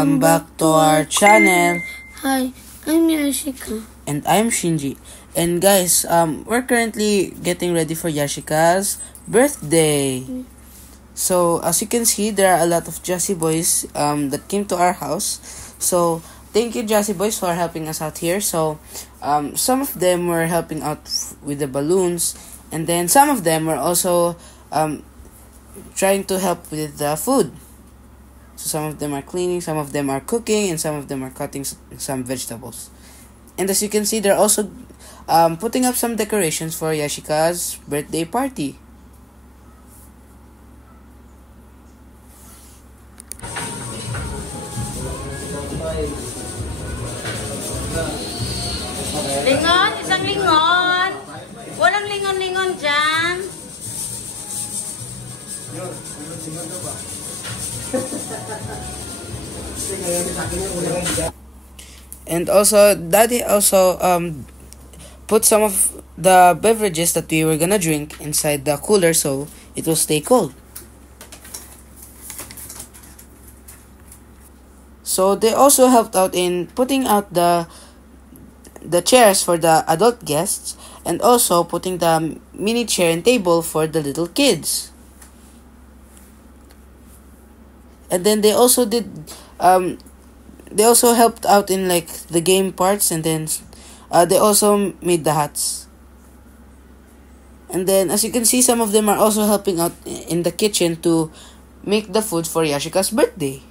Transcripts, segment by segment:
Welcome back to our channel. Hi, I'm Yashika. And I'm Shinji. And guys, we're currently getting ready for Yashika's birthday. So as you can see, there are a lot of Jassy boys that came to our house. So thank you, Jassy boys, for helping us out here. So some of them were helping out with the balloons, and then some of them were also trying to help with the food. So some of them are cleaning, some of them are cooking, and some of them are cutting some vegetables. And as you can see, they're also putting up some decorations for Yashika's birthday party. Lingon, isang lingon. Walang lingon-lingon dyan. And also, Daddy also put some of the beverages that we were gonna drink inside the cooler so it will stay cold. So they also helped out in putting out the chairs for the adult guests, and also putting the mini chair and table for the little kids. And then they also did they also helped out in like the game parts, and then they also made the hats. And then as you can see, some of them are also helping out in the kitchen to make the food for Yashika's birthday.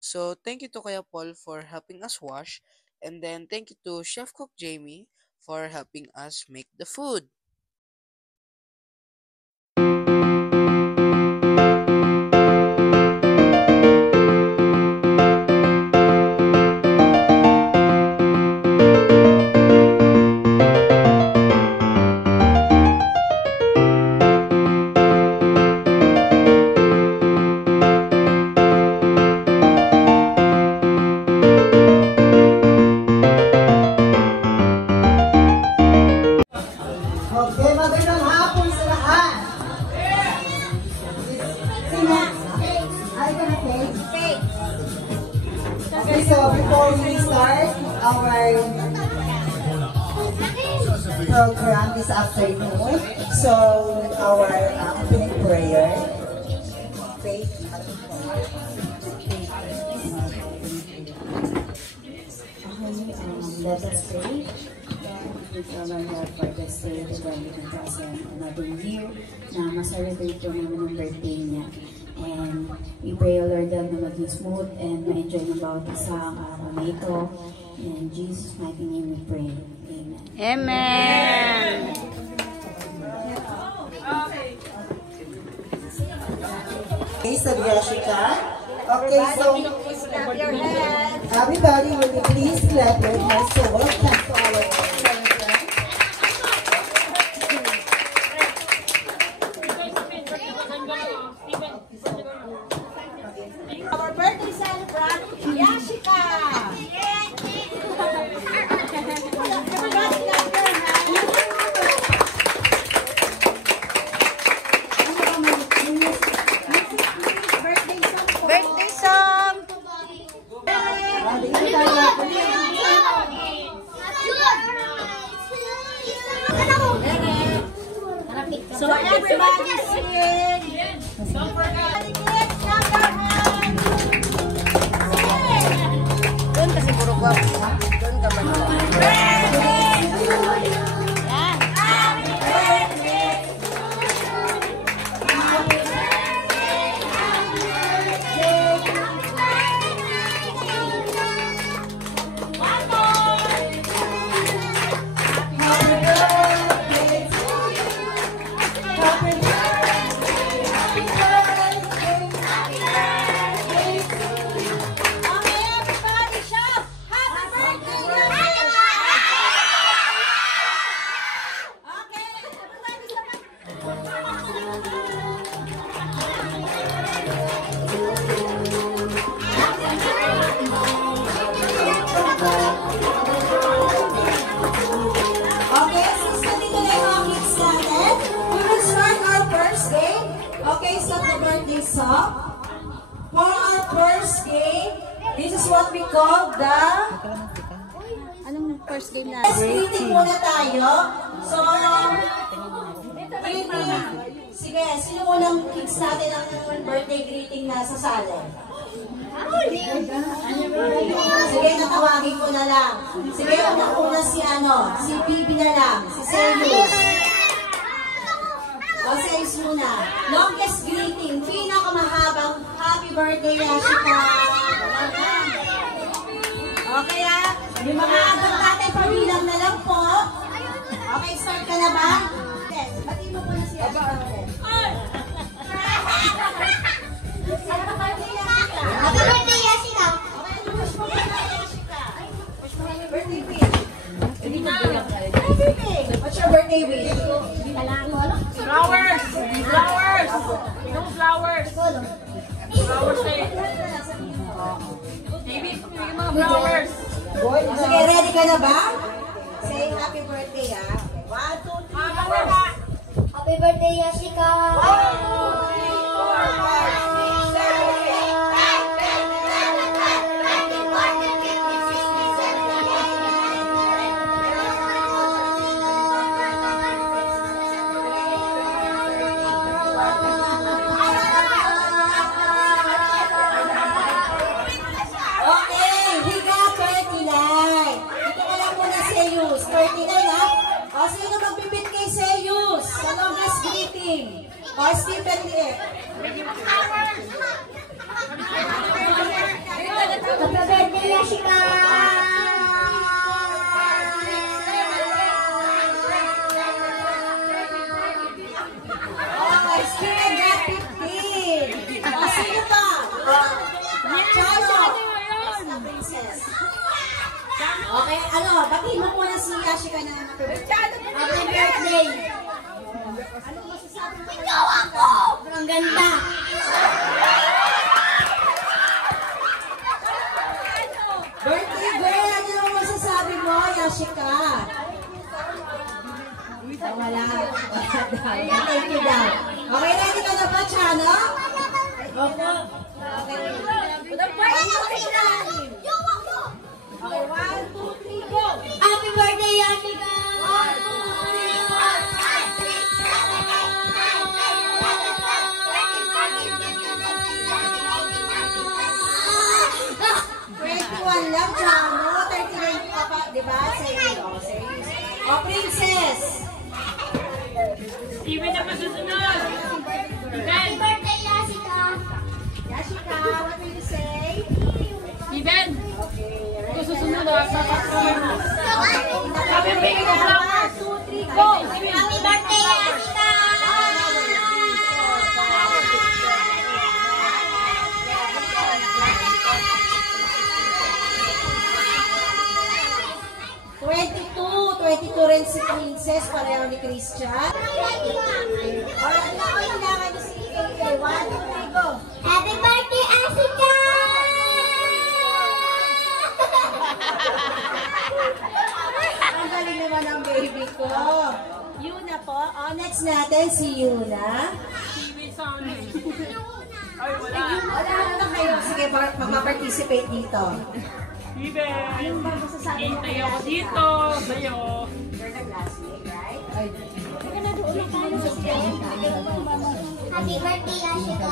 So thank you to Kuya Paul for helping us wash, and then thank you to Chef Cook Jamie for helping us make the food. Okay, magandang hapon sa lahat. Okay, so before we start our program this afternoon, so our opening prayer. Faith. Let us pray. With our Lord for this day, the God we can present another year na ma-celebrate po namin ang birthday niya. And we pray, O Lord, that na maging smooth and ma-enjoy ng bawat isa ang araw na ito. In Jesus' mighty name we pray. Amen. Amen. Okay, so Yashika. Okay, so everybody, will you please clap your hands? So welcome to our celebrant. Our birthday celebrant, Yashika. Birthday song. So everybody sing. Don't forget. Doon kasi puro ko. Doon ka ba? what we call the... Anong first game na? Greeting muna tayo. So, greeting. Sige, sino unang kids natin ang birthday greeting na sasali? Sige, natawagin ko na lang. Sige, una si si Bibi na lang, si Serious. O, Serious muna. Longest greeting, pinakamahabang happy birthday, Yashika. Okay yung mga agad natin, pabilang na lang po. Okay, start ka na ba? Yes, batiin mo po na si Yashika. Happy birthday, Yashika! Push mo na Yashika. Push mo na yung birthday wish. Everything. What's your birthday wish? Flowers! Flowers! No flowers! Flowers eh. Baby, bigyan mga flowers! Sige, ready ka na ba? Say happy birthday, ha? 1, 2, 3, Happy birthday, Yashika! 1, 2, 3, 4, 5, 6, 7, 8. Okay, we got 39. Dito ka lang muna, Seyus. 39, ha? O, sino magbibit kay Seyus? Sa longest greeting. O, Stephen Lee. Happy birthday, Yashika! Okay, Stephen got 15. O, sino pa? Chano. Princess. Okay, batiin mo muna si Yashika na happy birthday. Happy birthday! Ano masasabi mo? Ikaw ako! Ang ganda! Birthday girl, ano naman masasabi mo, Yashika? Wala. Thank you daw. Okay, ready ka na ba, Chano? Opo. Okay, 1, 2, 3, go! Happy birthday, Yashika! 1, 2, 3, 4, 5, 6, 21 lang, Chano. 39 ka pa, di ba? O, Princess. Steven na masusunod! Happy birthday, Yashika! Yashika, what will you say? Steven! Okay, Ito susunod ah, sa patuloy mo. Happy birthday, 1, 2, 3, go! Happy birthday, Yashika! 22 rin si Princess, pareho ni Christian. Alright, ako yung langan ni si AK. 1, 2, 3, go! Happy birthday, Yashika! Ang galing naman ang baby ko. Yuna po. Oh, next natin si Yuna. Steven Sony. Ay, wala. Wala na kayo. Sige, mag-participate dito. Steven! Hintay ako dito sa'yo. You're the classmate, right? Happy birthday, Yashika!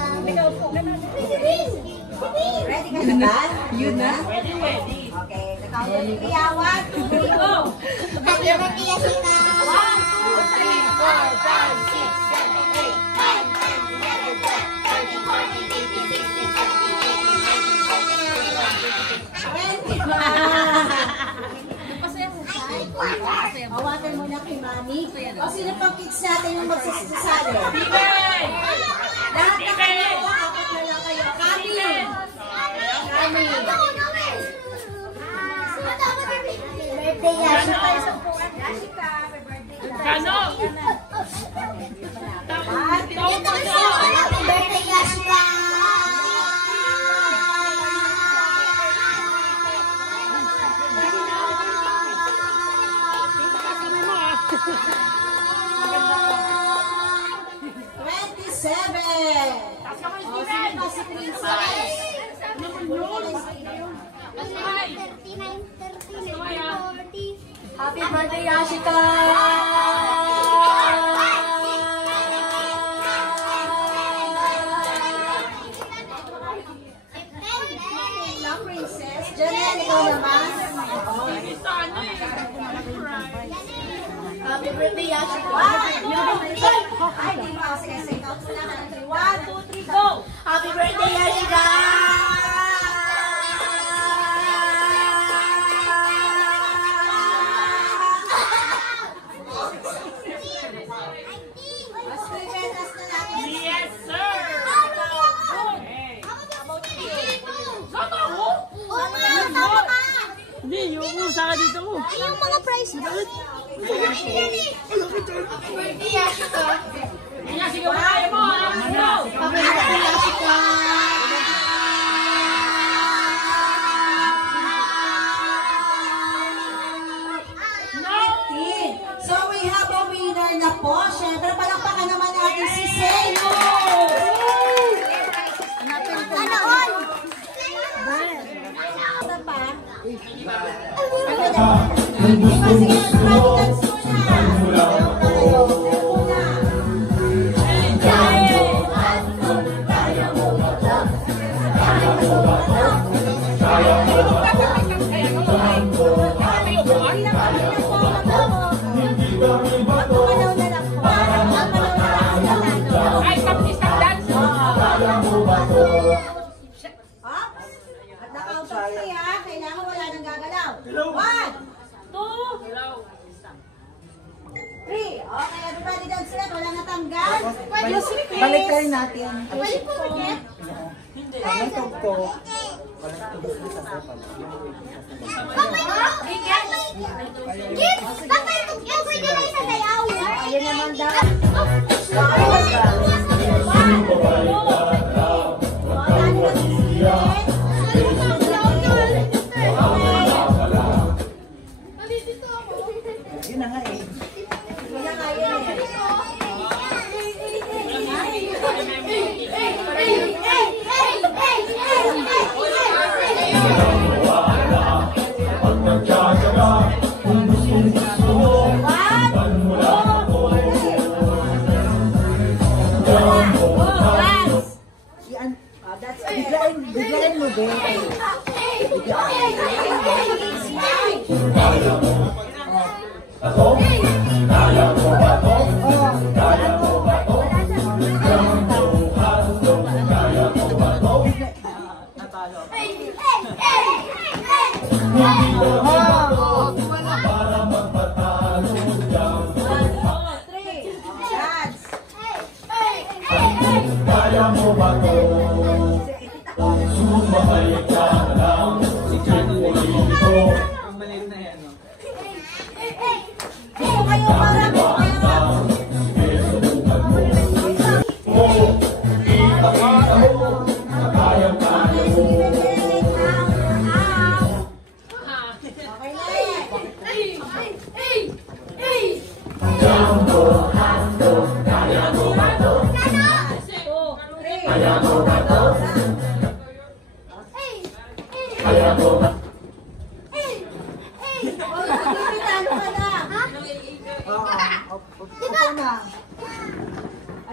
Ready ka na ba? Yuna? Ready, ready. Okay, nakaunan ni Pia. 1, 2, 3, go! Happy birthday, Yashika! 21. Awatin mo na kay Mami. O sino pang kids natin yung magsasasali? Steven! Lahat na kayo. Apat na lang kayo. Kami. Kami. Birthday, Yashika! Yashika, happy birthday. Kano? Dito ka siya! Happy birthday, Yashika! O, sino pa si Princess? Happy birthday, Yashika! Princess, Janelle, ikaw naman. Happy birthday, Yashika! 1, 2, 3! Ay, di ba? Sige, sige. Count mo lang. 1, 2, 3, go! Happy birthday, Yashika! Yes, sir! Hindi, yung usa ka dito mo. Yung mga price na. Sige, kaya mo, ano? So we have a winner na po. Siyempre, palakpakan naman natin si Seno. Ano all? Isa pa? Sige, dance muna. Ay, stop dance! At na-count of 3 ha. Kailangan wala nang gagalaw. 1, 2, 3. Okay, everybody dance ulit. Wala natanggal. Balik kayo natin. Balik po ulit. Walang tugtog. Kids, tatay mag-every na lang sa sayaw. Ayun naman daw. Yun na nga eh. Wala kaya eh. Biglain mo din.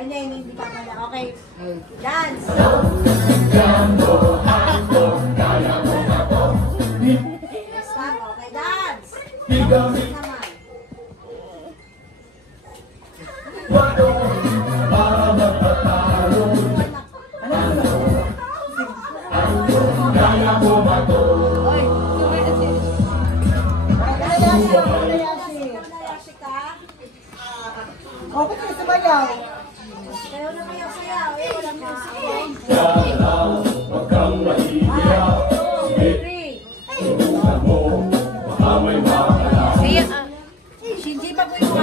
Ay, hindi pa pala. Okay. Dance. Stop. Okay, dance. Naman. Okay, kayo sumayaw. Kayo na kayo sayaw. Walang music. Hindi pa po yung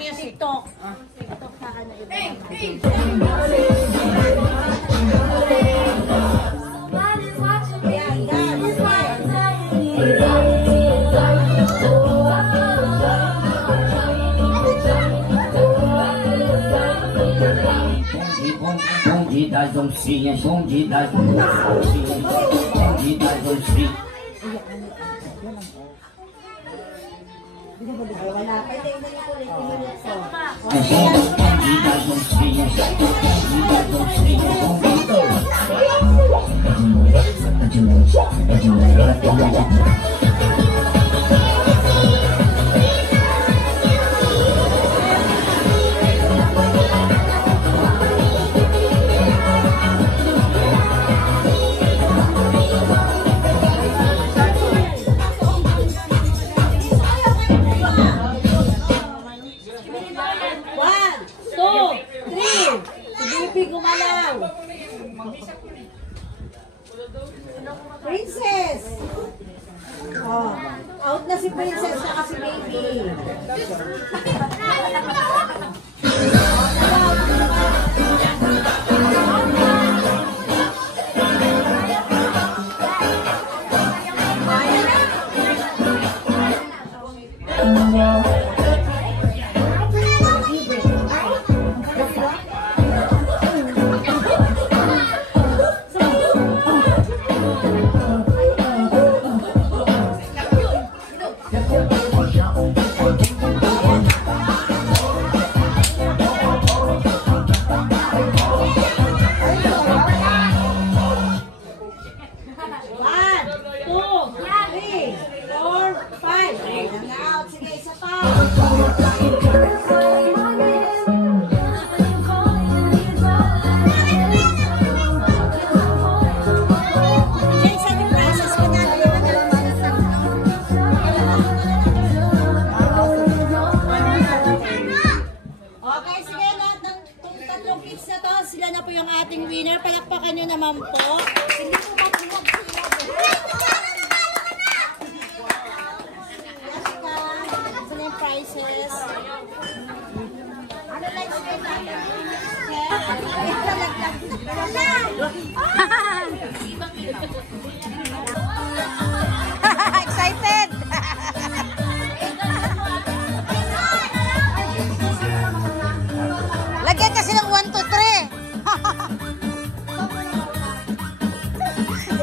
music. TikTok. TikTok sa ano yun. Das oncinhas, bonde das oncinhas, bonde das oncinhas. Wala. Pwede na yung ulit. Princess! Oh, out na si Princess na si Baby. Sila na po yung ating winner. Palakpakan nyo naman po. Hindi po mabuhag sila. Sila yung prizes. Ano like sila natin? Excited! Lagyan kasi ng 1, 2, 3.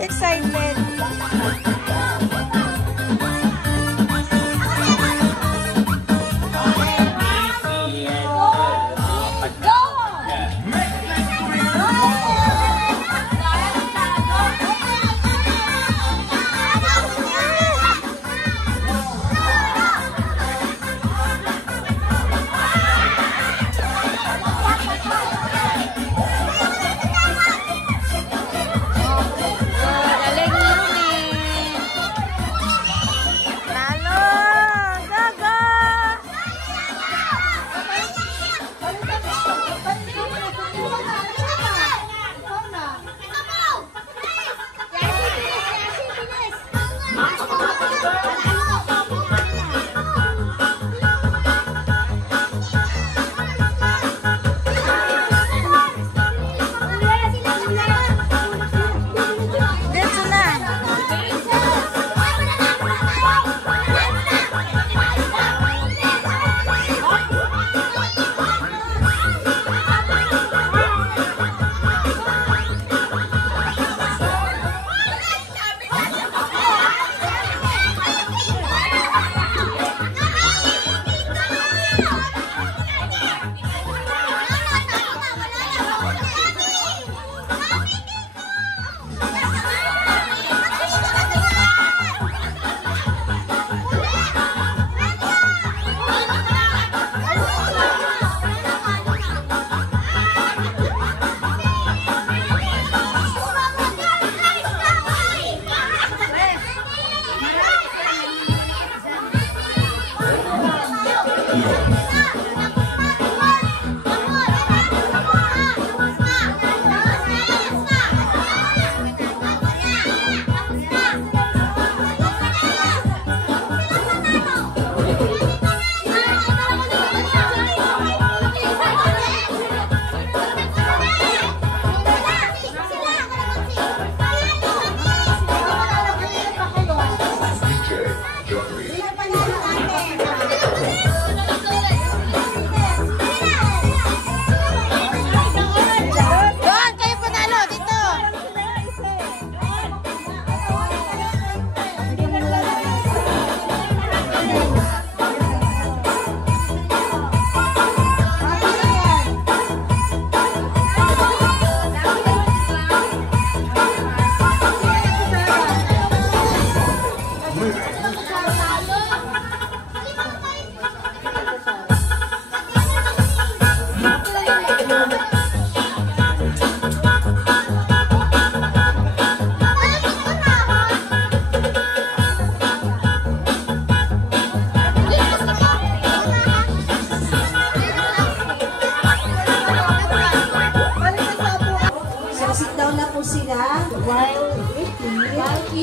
Excited.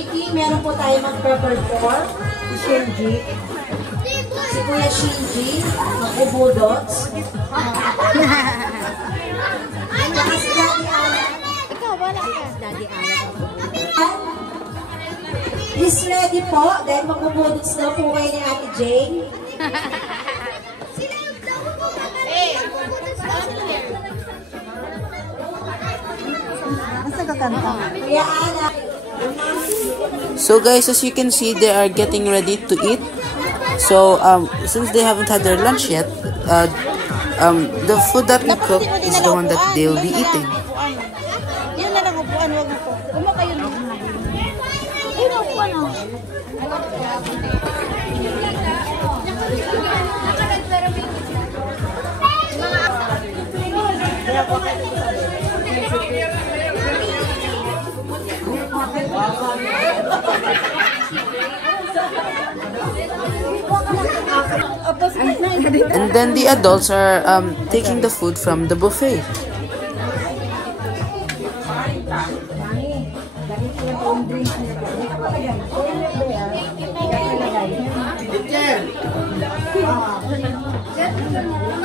Mickey, meron po tayo mag-perform. Si Shinji. Si Kuya Shinji. Mag-ubudots. Tsaka si Daddy Alan. Ikaw, wala ka. Daddy Alan. He's ready po. Dahil mag-ubudots daw po kayo ni Ate Jane. Nasa kakanta? Kuya Ana. So guys, as you can see, they are getting ready to eat. So since they haven't had their lunch yet, the food that we cook is the one that they will be eating. Yun na lang upuan, wag mo po. Kuma kayo na. Yun ang upuan, oh. And then the adults are taking the food from the buffet.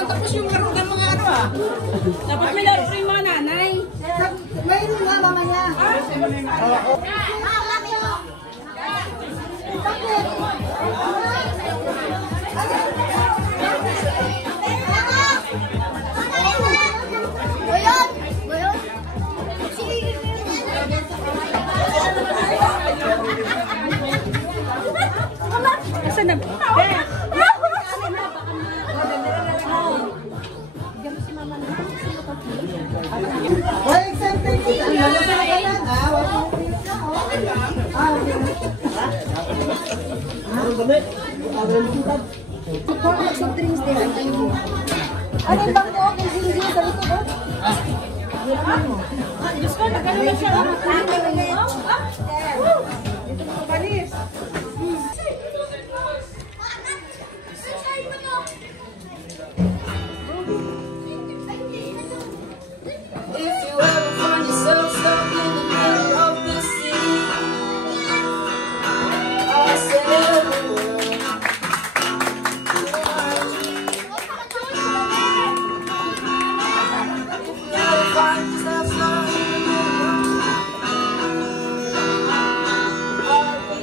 Tapos yung laro ng mga ano ah. Dapat may laro rin mga nanay. Mayroon nga mamaya. Nasaan na? Wala excited kita. Ano sa kanan? Ano bang po? Kung sindi sa ito ba? Diyos ko, nagano na siya. If you ever find yourself stuck in the middle of the sea, I'll sail the world. If you ever find yourself stuck in the middle of the sea,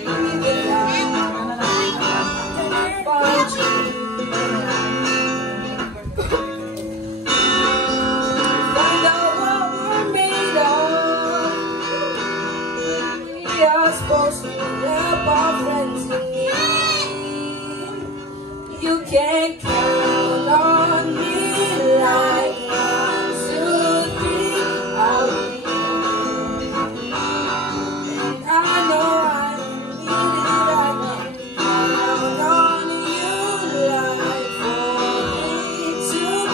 I'll be there. Find you. Find out what we're made of. We are supposed to help our friends in need. You can count on me like 1, 2, 3. I'll be and I know I need it. I can count on you like 4, 3, 2.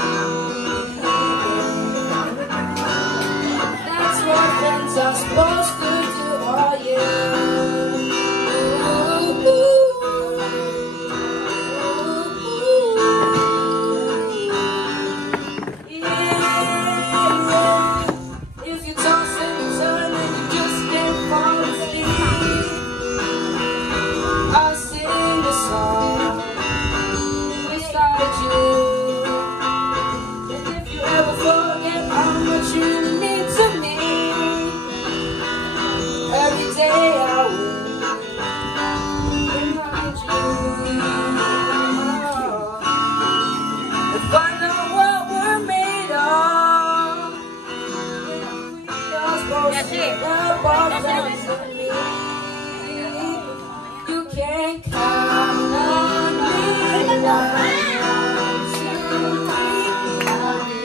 That's what friends are supposed to do, oh yeah. Yeah. If you toss and turn and you just can't fall asleep, I'll sing a song beside you. And if you ever forget how much you mean to me, every day I will remind you. And find out what we're made of. We are supposed to help our friends in need. You can count on me like 1, 2, 3. I'll be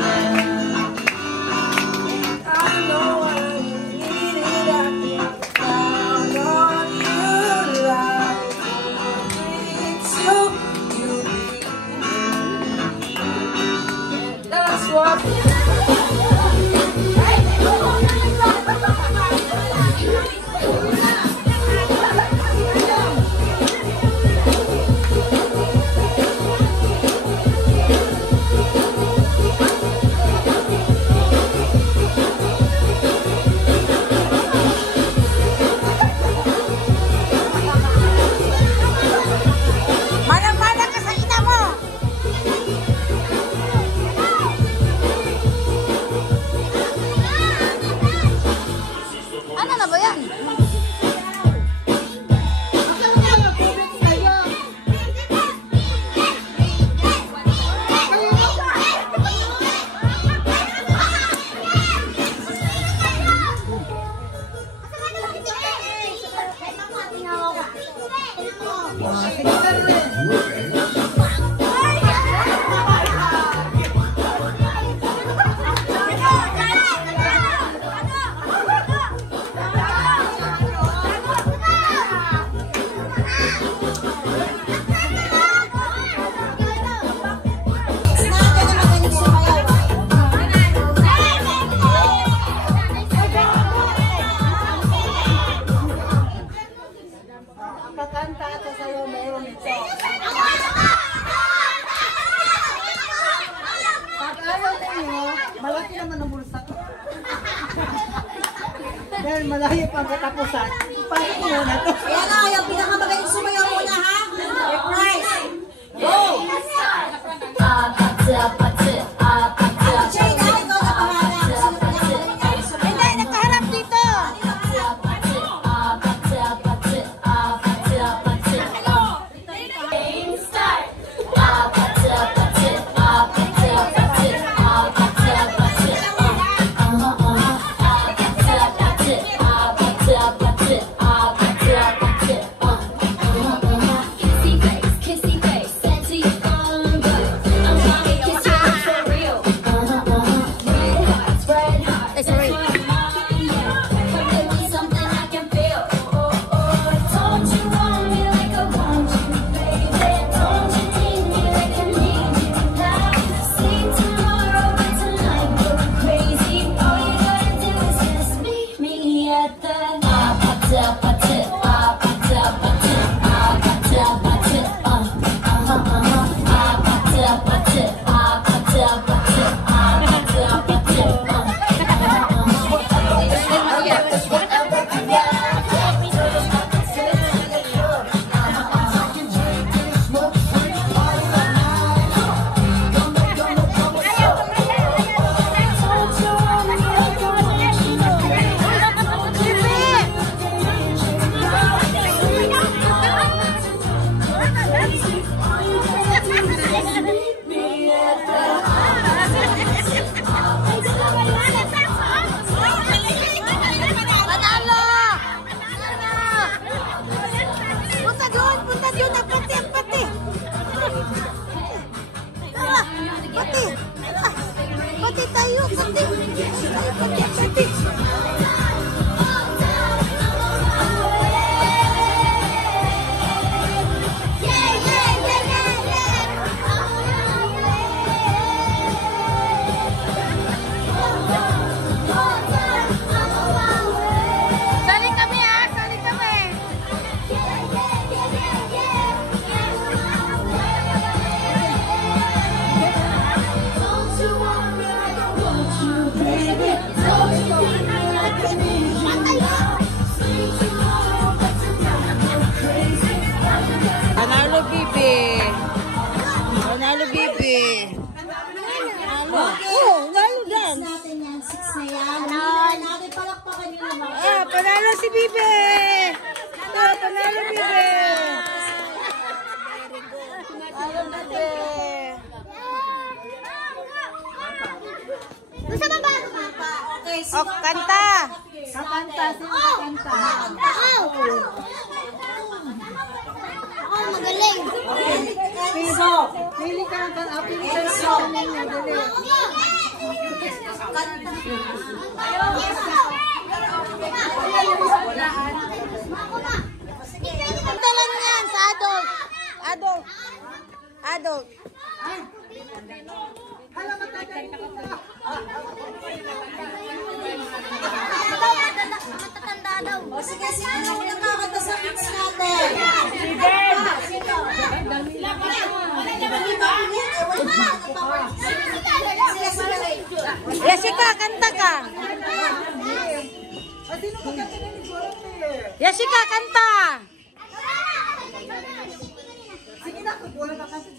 there. I know I need it. I can count on you like 4, 3, 2. You be that's what. Kakanta at sasayaw meron ito. Pag ayaw ninyo, malaki naman ang bulsa ko. Dahil malayo pang katapusan, paano ko muna ito? Kaya na, yung pinakamagaling sumayaw muna, ha? Reprise! Go! Jane, ikaw na pangarap. Hindi, nakaharap dito. Panalo si Bibe! Panalo Bibe! Panalo Bibe! Gusto mo ba? Okay, O, kanta! Kakanta, sino kakanta? Ako magaling. Piso! Pili ka ng kanta. Pili ka ng kanta. Dali. Kanta lang yan sa adult. Adult. Adult. Matatanda daw. O sige, sino na muna kakanta sa mix natin? Sino? Yashika, kanta ka. Yashika, kanta. Sige na, kubuhan na kasi.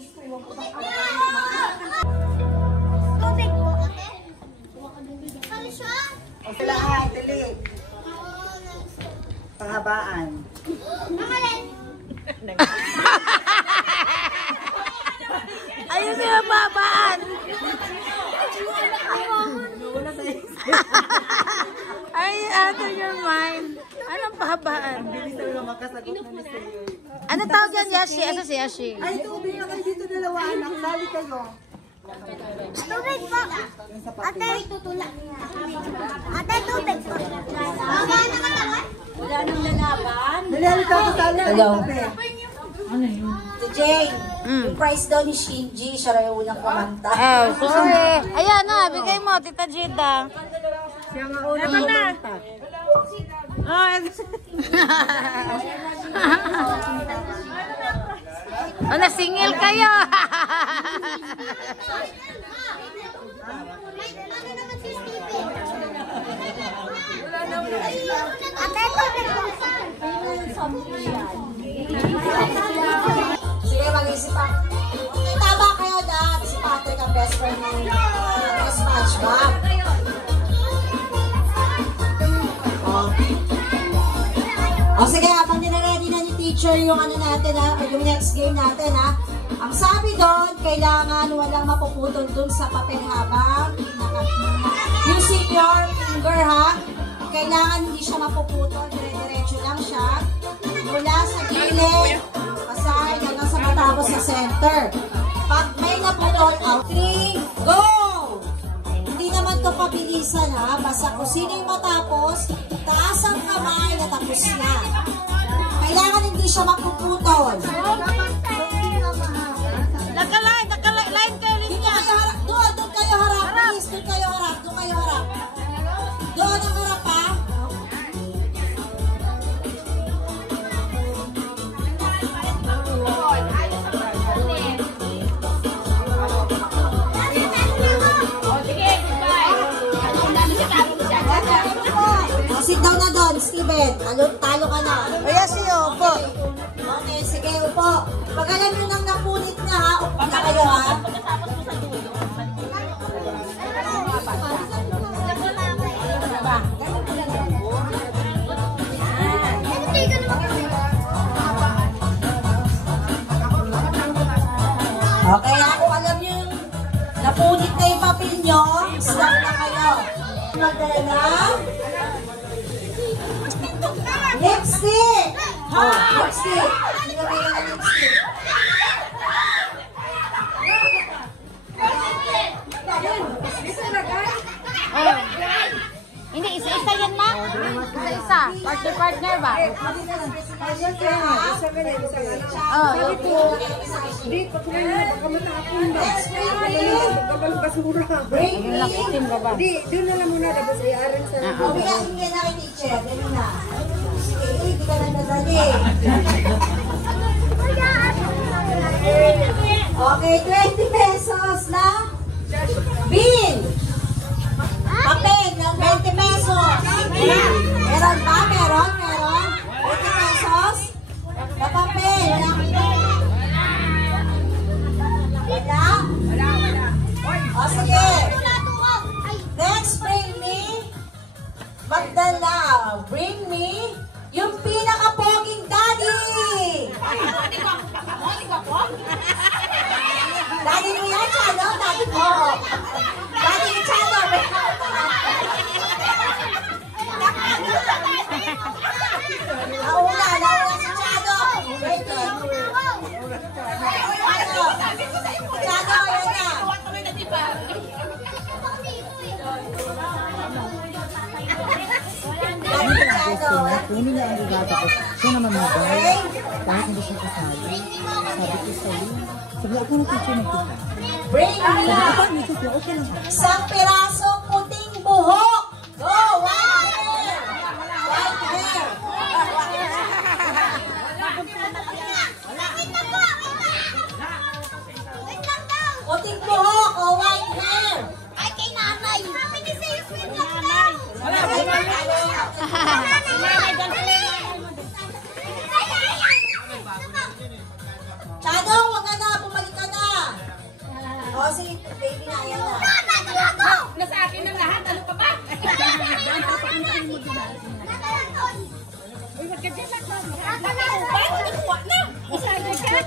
Tubig po, ate. Ano siya? Lahat, dali. Panghabaan. Pangalan. Ayun siya babaan. Ay, out of your mind. Anong pahabaan? Bilis na lang makasagot na ni Sayo. Ano tawag yan, Yashi? Asa si Yashi? Ay, tubig na kayo dito dalawa, anak. Dali kayo. Tubig po. Ate, tutulak. Ate, tubig po. Mama, nakatawa? Wala nang lalaban. Dali, halika ko sa alin. Hello. Si Jane, yung prize daw ni Shinji, siya raw yung unang kumanta. Oh, sorry. Ayan na, bigay mo, Tita Jida. Siya nga una kumanta. Oh, nasingil kayo. Ate, tubig po. Sige, mag-isip pa. Okay, tama kayo dad. Si Patrick ang best friend ni SpongeBob. O sige, habang nire-ready na ni teacher yung ano natin ha, yung next game natin ha. Ang sabi doon, kailangan walang mapuputol doon sa papel habang using your finger ha. Kailangan hindi siya mapuputol, dire-diretso lang siya. Mula sa gilid, pasahin hanggang sa matapos sa center. Pag may naputol, out 3, go! Hindi naman to pabilisan ha, basta kung sino yung matapos, taas ang kamay na tapos na. Kailangan hindi siya mapuputol. Nakaline kayo rin niya. Doon kayo harap, please. Doon kayo harap. Doon ang harap ha. Sit down na doon, Steven. Talo ka na. O, Yashi, upo. Okay, sige, upo. Pag alam nyo nang napunit na ha, upo na kayo ha. Okay ha, kung alam nyo yung napunit na yung papel nyo, stop na kayo. Magdala na. Lipstick! Oh, lipstick. Sino may mga lipstick? Hindi, isa-isa yan na. Isa-isa. Partner ba? Oh, Hindi, patuloy na, baka matapon ba? Baka basura. Hindi, doon na lang muna, tapos i-aral sa... Bilang hindi na kay teacher. Ganun na. Hindi ka na nadali. Okay, 20 pesos na. Bill! Papel ng 20 pesos. Meron ba? Meron? 20 pesos? Na papel. Wala? O sige. Next, bring me. Magdala. Bring me yung pinaka-poging daddy. Daddy mo yan, Chano? Daddy mo. Daddy ni Chano. Nauna si Chano. Chano, yan na. Kunin niya ang ligata ko. Siya naman magay. Kahit hindi siya kasali. Sabi ko sa'yo. Sabi ako na teacher magkita. Bring me isang pirasong puting buhok. Go, white hair. White hair. Puting buhok o white hair. Ay, kay nanay. Sabi ni Sis, wait lang daw. Chano, wag ka na. Bumalik ka na. O, sige, baby na. Ayan na. Nasa akin ang lahat. Ano pa ba? Uy, wag ka dyan lang. Nakuha na. Masaya ka.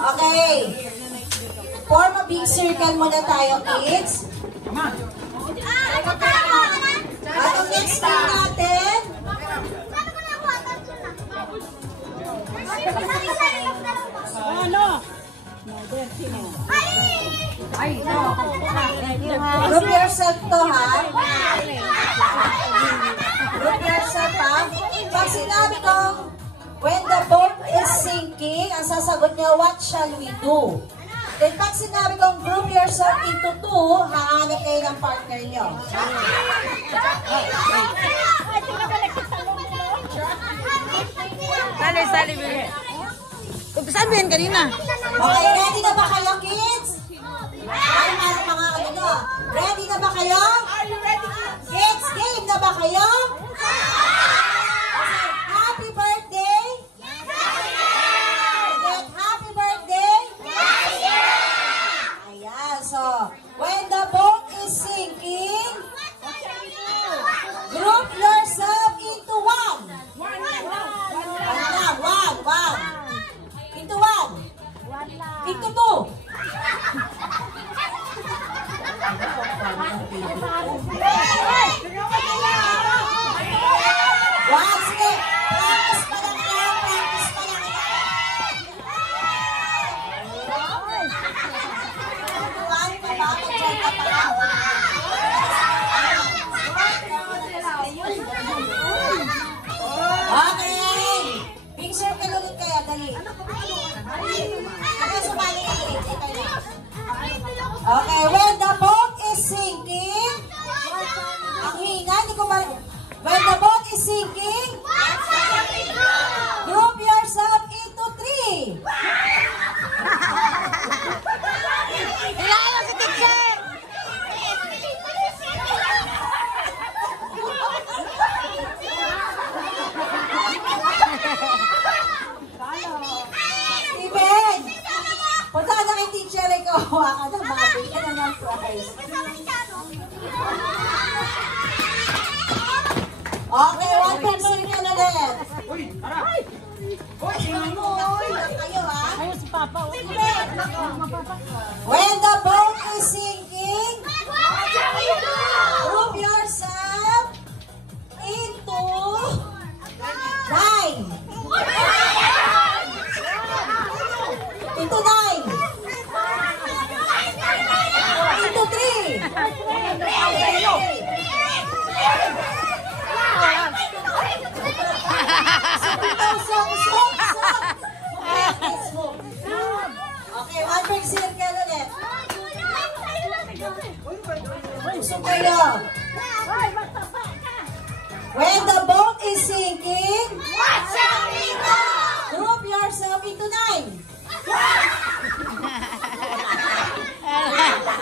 Okay. Form a big circle muna tayo, kids. yourself to, ha? Group yourself, ha? Pag sinabi kong, when the boat is sinking, ang sasagot niya, what shall we do? Then pag sinabi kong group yourself into two, hahanap kayo ng partner niyo. Sali, Bili. Saan ba yan kanina? Okay, ready na ba kayo, kids? Ay, mga ano, ready na ba kayo? Kids, game na ba kayo? Happy birthday! Happy birthday! Ayan, so, when the boat is sinking, group yourself into one. One. Into one. Into two. One, sige. Practice pa lang yan. Practice pa lang yan. One, kapapagyan ka pa. Okay. Big circle ulit kaya. Dali. Sumali kayo. Okay, when the boat is sinking, ang hina, hindi ko when the boat is sinking, group yourself into three. Ilalo si teacher! Steven! Punta ka na kay teacher, ikaw hawa ka ng mga bigyan na ng prize. Okay, 1% ka na ulit. Kayo, ha? Ayun si Papa. When the boat is sinking, group yourself into nine. Into nine. Into three. Okay, one big circle ulit. Usok kayo. When the boat is sinking, group yourself into nine.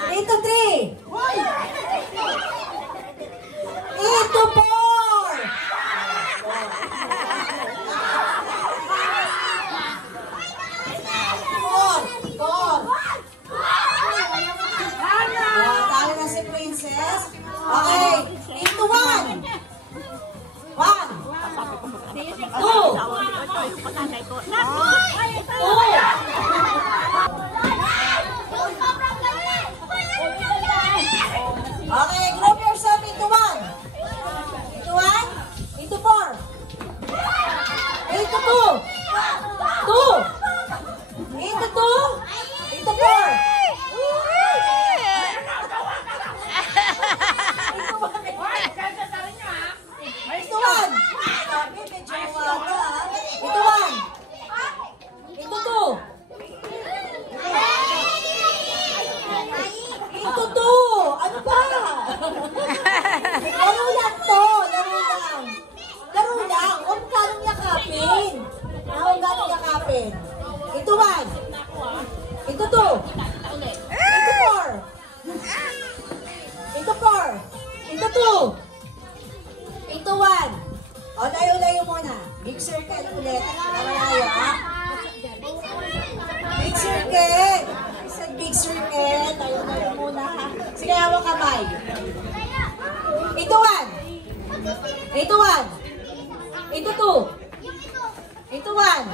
Into three. Into four. Four. Talo na si Princess. Okay. Into one. One. Two. Okay, group yourself into one. Into one. Into four. Into two. Two. Into two. Into four. Into one. Into one. Into two. Into two. Ano ba? Laro lang to. Laro lang. Huwag ganong yakapin. Huwag ganong yakapin. Into one. Into two. Into four. Into four. Into two. Into one. O, layo-layo muna. Big circle ulit. Layo, ha? Big circle. Isang big circle. Layo-layo muna, ha? Sige, hawak kamay. Into one. Into one. Into two. Into one.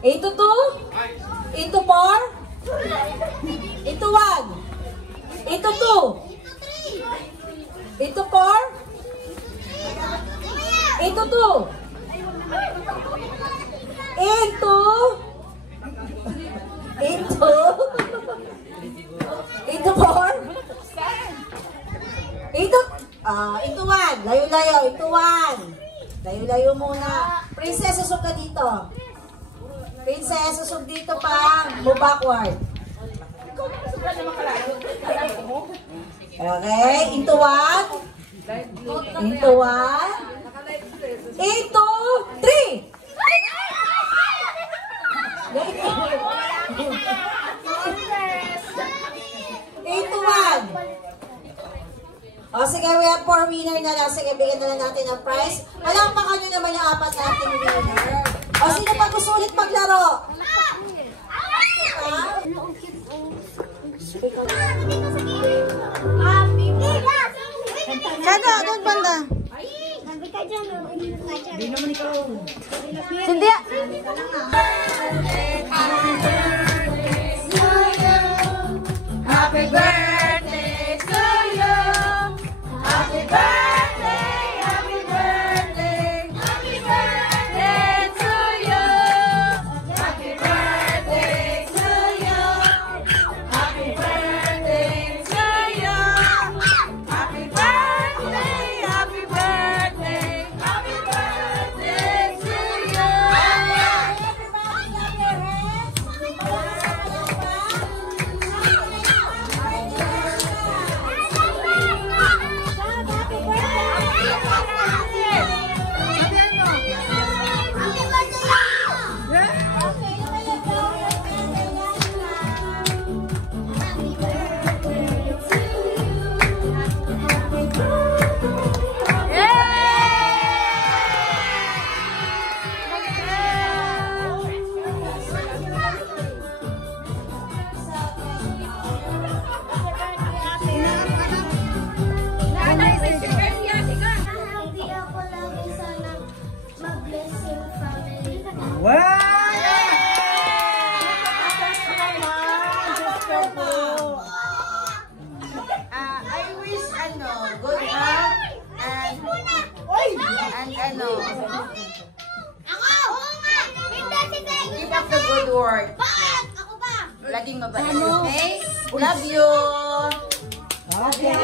Into two. Into four. Into one. Into two. Into four. Into two. Into four. Into one. Layo-layo. Into one. Layo-layo muna. Princess, susog ka dito. Princess, susog dito pa. Move backward. Okay. Into one. Into one. Into three. Into one. O sige, we have 4 winner na lang. Sige, bigyan na lang natin ng prize. Palampakan nyo naman yung 4 nating winner. O sino pa gusto ulit maglaro? Sana, doon banda. Cynthia. Happy birthday to you. Happy birthday, happy birthday, happy birthday to you. Happy birthday to you. Happy birthday to you. Happy birthday, happy birthday, happy birthday to you. Keep up the good work. Laging mabait. Okay? Love you. Okay.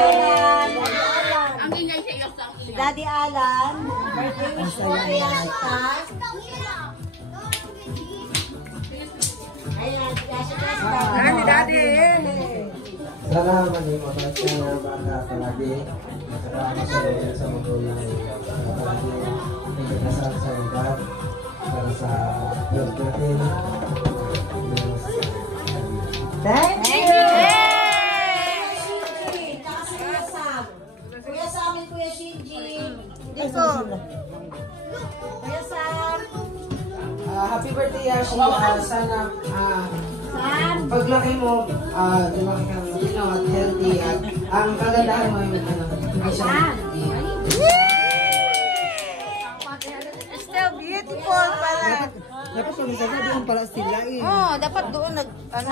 Si Daddy Alan. Birthday wish mo kay Yashika. Ayan, Yashika. Daddy, Daddy. Sana maging mabait ka na bata palagi. At saka masaya sa mundo yung palagi nagkasal sa edad para sa birthday. Thank you! Kuya Sam and Kuya Shinji. Dito. Kuya Sam. Happy birthday, Yashi. Sana paglaki mo, lumaki kang matino at healthy at ang kagandahan mo yung hindi siya Still beautiful pala. Dapat sumisagay doon pala sila eh. Oh, dapat doon ano.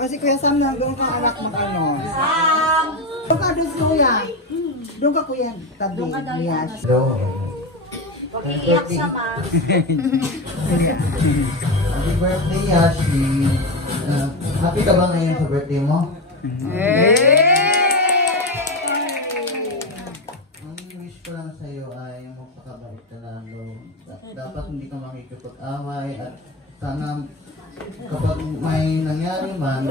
Kasi Kuya Sam na doon ka anak mag-ano. Sam. Doon ka doon Kuya. Doon ka Kuya. Tabi. Yes. Hello. Mag-iiyak sa ma. Happy birthday, Yashi. Happy ka ba ngayon sa birthday mo? Ang wish ko lang sa'yo ay magpakabait ka lang. Dapat hindi ka makikipag-away at sana kapag may nangyari man,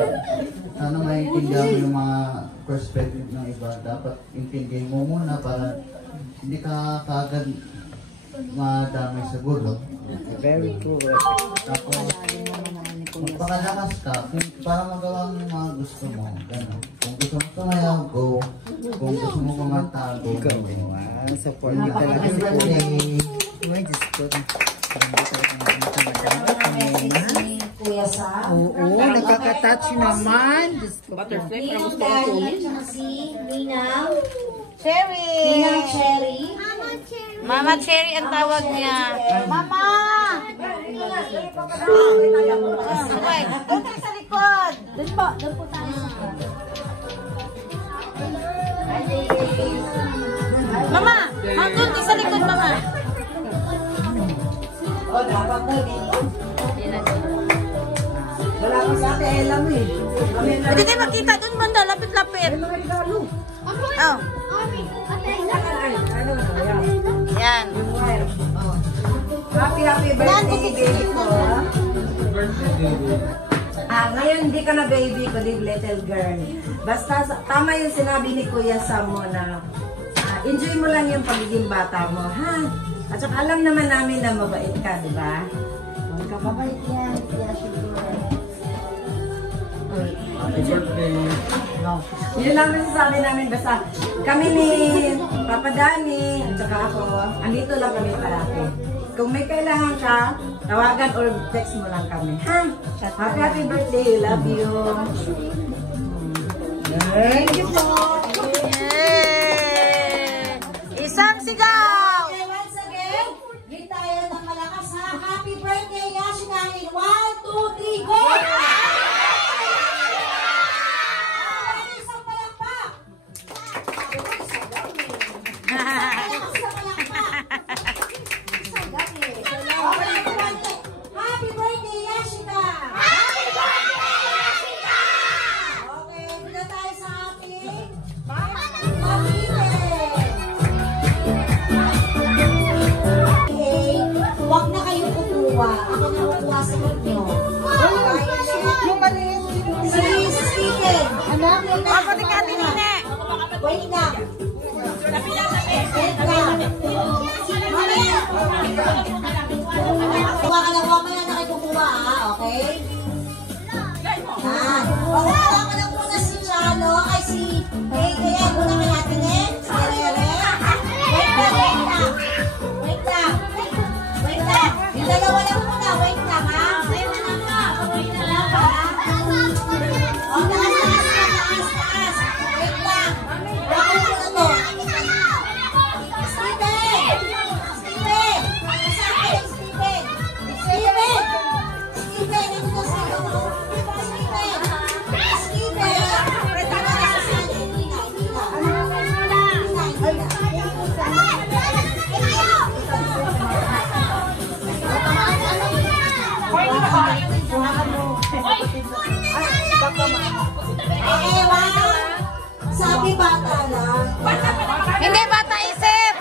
sana maintindihan mo yung mga perspective ng iba. Dapat intindihin mo muna para hindi ka kagad madamay sa gulo. Very good. Tapos, magpakalakas ka para magawa mo yung mga gusto mo. Ganun. Kung gusto mo tumayaw, go. Kung gusto mo kumanta, go. Support you talaga. Happy birthday! Uy, Diyos ko. Kuya Sam. Oo, nakaka-touch naman. Diyos ko. Butterfly, parang Ninang gusto ko ito. Dali, tsaka si Ninang. Cherry. Ninang Cherry. Mama Cherry ang tawag niya. Mama! Okay, doon tayo sa likod. Doon po tayo. Mama! Doon tayo sa likod, Mama. O, dapat na dito. Wala ko sa ate Ella mo eh. Pwede tayo makita doon, banda. Lapit-lapit. Mga regalo. Oh. Yan. Happy birthday, baby ko. Ngayon hindi ka na baby ko, di little girl. Basta tama yung sinabi ni Kuya Sam mo na enjoy mo lang yung pagiging bata mo, ha? At saka alam naman namin na mabait ka, di ba? Mabait yan, kaya siguro. Happy birthday. Yun lang masasabi namin, basta kami ni Papa Danny at saka ako, andito lang kami parati. Kung may kailangan ka, tawagan or text mo lang kami, ha? Happy birthday, love you. Thank you po. Isang sigaw! Okay, once again, greet tayo ng malakas ha. Happy birthday, Yashika! In 1, 2, 3, go! Isang palakpak! Happy birthday, Yashika! Happy birthday, Yashika! Okay, bila tayo sa ating huwag na kayo kukuha. Ako na kukuha sa inyo. Si Stephen. Anak mo na. Ako din natin nene. Wait lang. Wait lang. Mamaya. Kuha ka na kayo kukuha, ha? Okay? Yan. Kuha ka na muna si Chano. Ay, si... Kaya muna kay natin eh. Si Rere. Wait lang. Wait lang. Wait lang. Yung dalawa lang muna. Wait lang, ha? Wait lang, ha? O, taas. Wait lang. Bakit mo na to? Steven! Steven! Kasama kayo, Steven! Steven! Steven! Ito na sa'yo. Steven! Steven! Wait lang, okay, wow! Sabi bata lang. Hindi bata isip!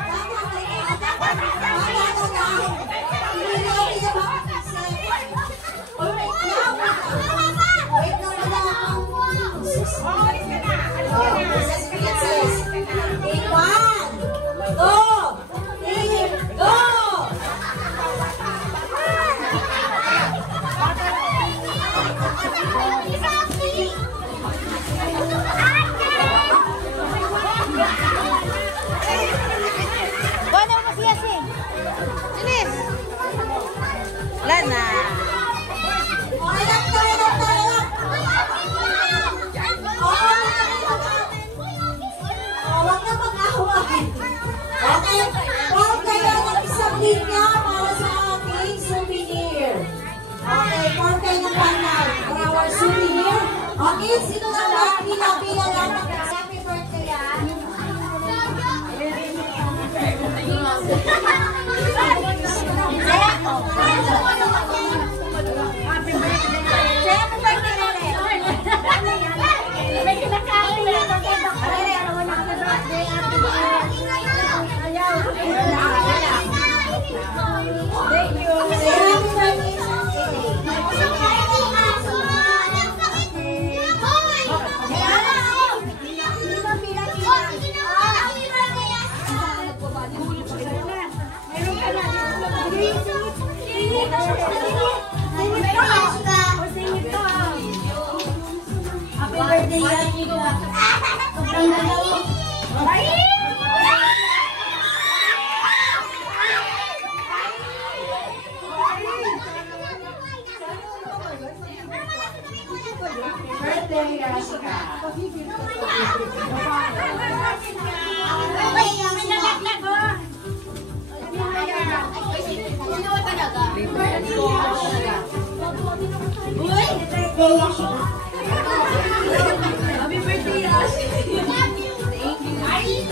Buwan mo si Yasin. Bilis. Wala na. Huwag na mag-away. Okay, huwag kayo ng isang linya para sa ating souvenir. Okay, huwag kayo ng panay for our souvenir. Okay, sino nga ba? Pila-pila lang. Happy birthday, ah. Happy birthday,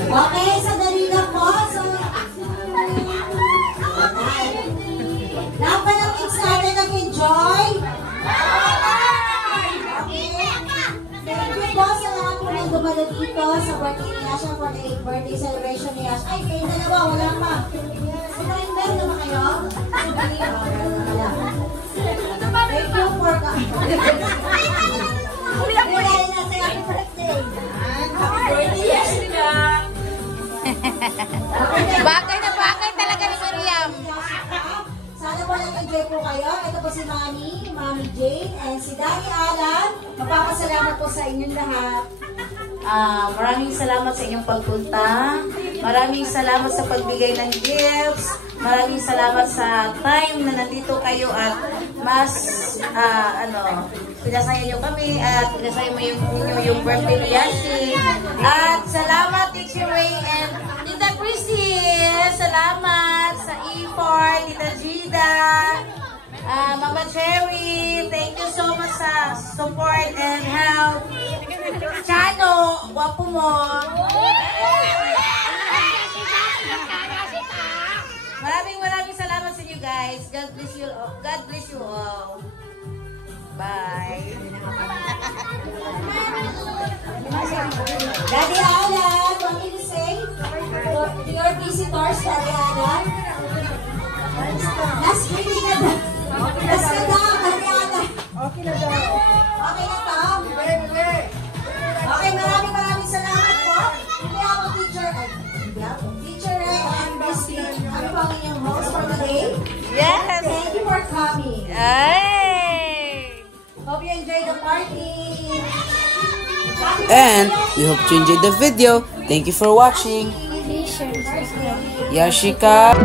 okay, sandali lang po. So, napanamix natin nag-enjoy. Okay. Thank you po sa lahat po ng tayo dito sa birthday ni Yasha for the birthday celebration ni Yasha. Ay, kayo dalawa, wala pa. Surrender na ba kayo? Thank you for coming. Happy birthday. Happy birthday, Yasha. Bagay na bagay talaga ni Miriam. Sana po nag-enjoy po kayo. Ito po si Mami Jane, and si Daddy Alan. Magpapasalamat po sa inyong lahat. Maraming salamat sa inyong pagpunta. Maraming salamat sa pagbigay ng gifts. Maraming salamat sa time na nandito kayo at mas pinasaya nyo kami at pinasaya mo yung birthday ni Yashi. At salamat Teacher Ray and Tita Chrissy. Salamat sa E4, Tita Gida, Mama Cherry. Thank you so much sa support and help. Chano, wapo mo. Maraming salamat sa inyo guys. God bless you all. God bless you all. Bye. Daddy Alan, what can you say to your visitors, Daddy Alan? Last meeting na daw. Last na daw, Daddy Alan. Okay na daw. Okay na daw. Okay, maraming salamat po. Hindi ako teacher. Teacher Ray and Bestie. Ano po ang inyong host for today? Yes. Thank you for coming. Ay! Hope you enjoy the party. And we hope you enjoyed the video. Thank you for watching. Yashika.